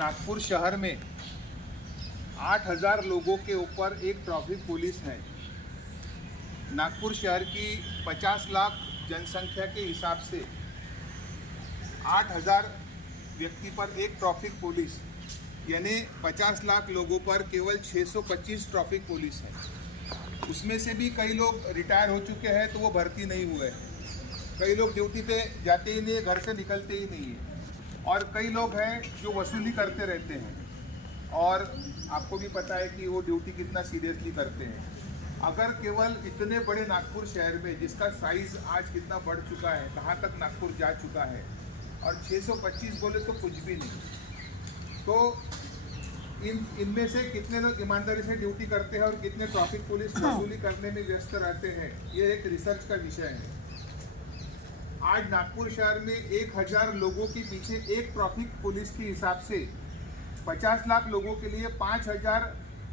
नागपुर शहर में 8,000 लोगों के ऊपर एक ट्रैफिक पुलिस है। नागपुर शहर की 50 लाख जनसंख्या के हिसाब से 8,000 व्यक्ति पर एक ट्रैफिक पुलिस, यानी 50 लाख लोगों पर केवल 625 ट्रैफिक पुलिस है। उसमें से भी कई लोग रिटायर हो चुके हैं तो वो भर्ती नहीं हुए हैं। कई लोग ड्यूटी पे जाते ही नहीं है, घर से निकलते ही नहीं है, और कई लोग हैं जो वसूली करते रहते हैं। और आपको भी पता है कि वो ड्यूटी कितना सीरियसली करते हैं। अगर केवल इतने बड़े नागपुर शहर में, जिसका साइज आज कितना बढ़ चुका है, कहाँ तक नागपुर जा चुका है, और 625 बोले तो कुछ भी नहीं, तो इनमें से कितने लोग ईमानदारी से ड्यूटी करते हैं और कितने ट्रैफिक पुलिस वसूली करने में व्यस्त रहते हैं, ये एक रिसर्च का विषय है। आज नागपुर शहर में 1,000 लोगों के पीछे एक ट्रैफिक पुलिस के हिसाब से 50 लाख लोगों के लिए 5,000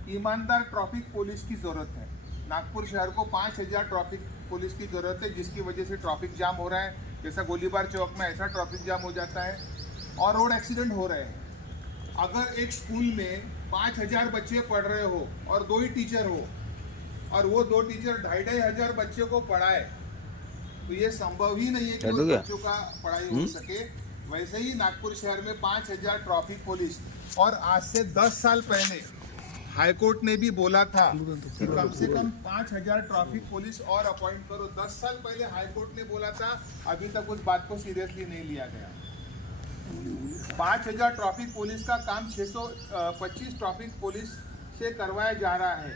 ईमानदार ट्रैफिक पुलिस की ज़रूरत है। नागपुर शहर को 5,000 ट्रैफिक पुलिस की ज़रूरत है, जिसकी वजह से ट्रैफिक जाम हो रहा है। जैसा गोलीबार चौक में ऐसा ट्रैफिक जाम हो जाता है और रोड एक्सीडेंट हो रहे हैं। अगर एक स्कूल में 5,000 बच्चे पढ़ रहे हो और 2 ही टीचर हो, और वो 2 टीचर 2,500 बच्चों को पढ़ाए, तो ये संभव ही नहीं है कि उन बच्चों का पढ़ाई हो सके। वैसे ही नागपुर शहर में 5,000 ट्रैफिक पुलिस, और आज से 10 साल पहले हाईकोर्ट ने भी बोला था कि कम से कम 5,000 ट्रैफिक पुलिस और अपॉइंट करो। 10 साल पहले हाईकोर्ट ने बोला था, अभी तक उस बात को सीरियसली नहीं लिया गया। 5,000 ट्रैफिक पुलिस का काम 625 ट्रैफिक पुलिस से करवाया जा रहा है।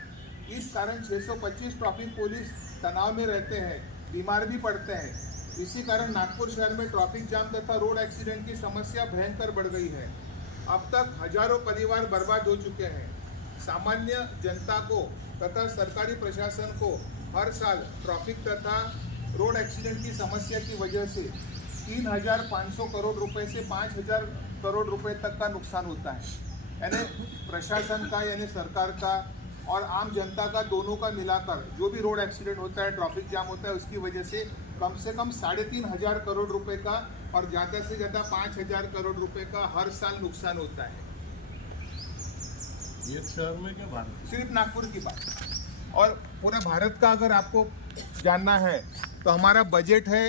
इस कारण 625 ट्रैफिक पुलिस तनाव में रहते हैं, बीमार भी पड़ते हैं। इसी कारण नागपुर शहर में ट्रैफिक जाम तथा रोड एक्सीडेंट की समस्या भयंकर बढ़ गई है। अब तक हजारों परिवार बर्बाद हो चुके हैं। सामान्य जनता को तथा सरकारी प्रशासन को हर साल ट्रैफिक तथा रोड एक्सीडेंट की समस्या की वजह से 3,500 करोड़ रुपए से 5,000 करोड़ रुपए तक का नुकसान होता है। यानी प्रशासन का, यानी सरकार का और आम जनता का, दोनों का मिलाकर जो भी रोड एक्सीडेंट होता है, ट्रैफिक जाम होता है, उसकी वजह से कम 3,500 करोड़ रुपए का और ज़्यादा से ज़्यादा 5,000 करोड़ रुपए का हर साल नुकसान होता है। ये शहर में क्या भारत? सिर्फ नागपुर की बात, और पूरा भारत का अगर आपको जानना है तो हमारा बजट है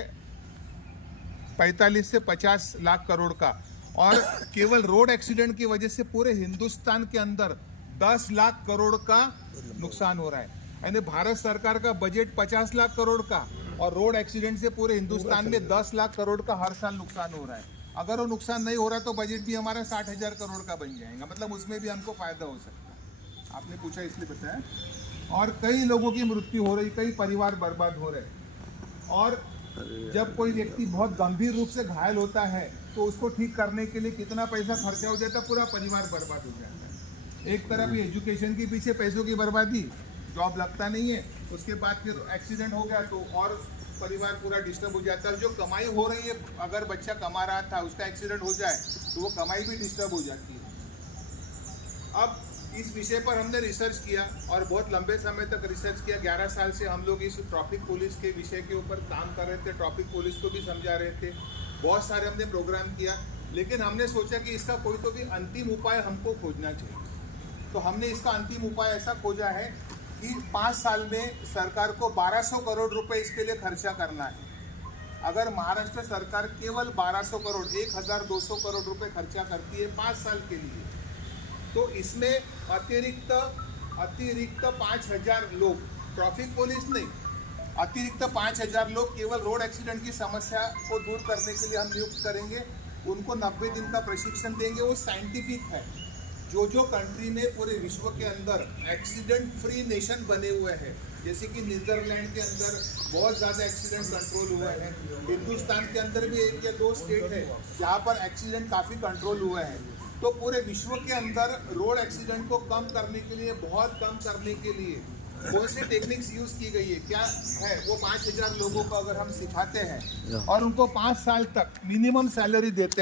45 से 50 लाख करोड़ का, और केवल रोड एक्सीडेंट की वजह से पूरे हिंदुस्तान के अंदर 10 लाख करोड़ का नुकसान हो रहा है। यानी भारत सरकार का बजट 50 लाख करोड़ का, और रोड एक्सीडेंट से पूरे हिंदुस्तान में 10 लाख करोड़ का हर साल नुकसान हो रहा है। अगर वो नुकसान नहीं हो रहा तो बजट भी हमारा 60,000 करोड़ का बन जाएगा, मतलब उसमें भी हमको फायदा हो सकता है। आपने पूछा इसलिए बताया। और कई लोगों की मृत्यु हो रही, कई परिवार बर्बाद हो रहे, और जब कोई व्यक्ति बहुत गंभीर रूप से घायल होता है तो उसको ठीक करने के लिए कितना पैसा खर्चा हो जाता है, पूरा परिवार बर्बाद हो जाता है। एक तरफ ये एजुकेशन के पीछे पैसों की बर्बादी, जॉब लगता नहीं है, उसके बाद फिर एक्सीडेंट हो गया तो और परिवार पूरा डिस्टर्ब हो जाता है। जो कमाई हो रही है, अगर बच्चा कमा रहा था, उसका एक्सीडेंट हो जाए तो वो कमाई भी डिस्टर्ब हो जाती है। अब इस विषय पर हमने रिसर्च किया और बहुत लंबे समय तक रिसर्च किया। 11 साल से हम लोग इस ट्रैफिक पुलिस के विषय के ऊपर काम कर रहे थे, ट्रैफिक पुलिस को भी समझा रहे थे। बहुत सारे हमने प्रोग्राम किया, लेकिन हमने सोचा कि इसका कोई तो भी अंतिम उपाय हमको खोजना चाहिए। तो हमने इसका अंतिम उपाय ऐसा खोजा है कि 5 साल में सरकार को 1,200 करोड़ रुपए इसके लिए खर्चा करना है। अगर महाराष्ट्र सरकार केवल 1,200 करोड़, 1,200 करोड़ रुपए खर्चा करती है 5 साल के लिए, तो इसमें अतिरिक्त 5,000 लोग, ट्रैफिक पुलिस नहीं, अतिरिक्त 5,000 लोग केवल रोड एक्सीडेंट की समस्या को दूर करने के लिए हम नियुक्त करेंगे। उनको 90 दिन का प्रशिक्षण देंगे। वो साइंटिफिक है। जो कंट्री ने पूरे विश्व के अंदर एक्सीडेंट फ्री नेशन बने हुए हैं, जैसे कि नीदरलैंड के अंदर बहुत ज़्यादा एक्सीडेंट कंट्रोल हुए हैं, हिंदुस्तान के अंदर भी 1 या 2 स्टेट है जहाँ पर एक्सीडेंट काफ़ी कंट्रोल हुए हैं। तो पूरे विश्व के अंदर रोड एक्सीडेंट को कम करने के लिए, बहुत कम करने के लिए कौन सी टेक्निक्स यूज़ की गई है, क्या है, वो 5,000 लोगों को अगर हम सिखाते हैं और उनको 5 साल तक मिनिमम सैलरी देते हैं।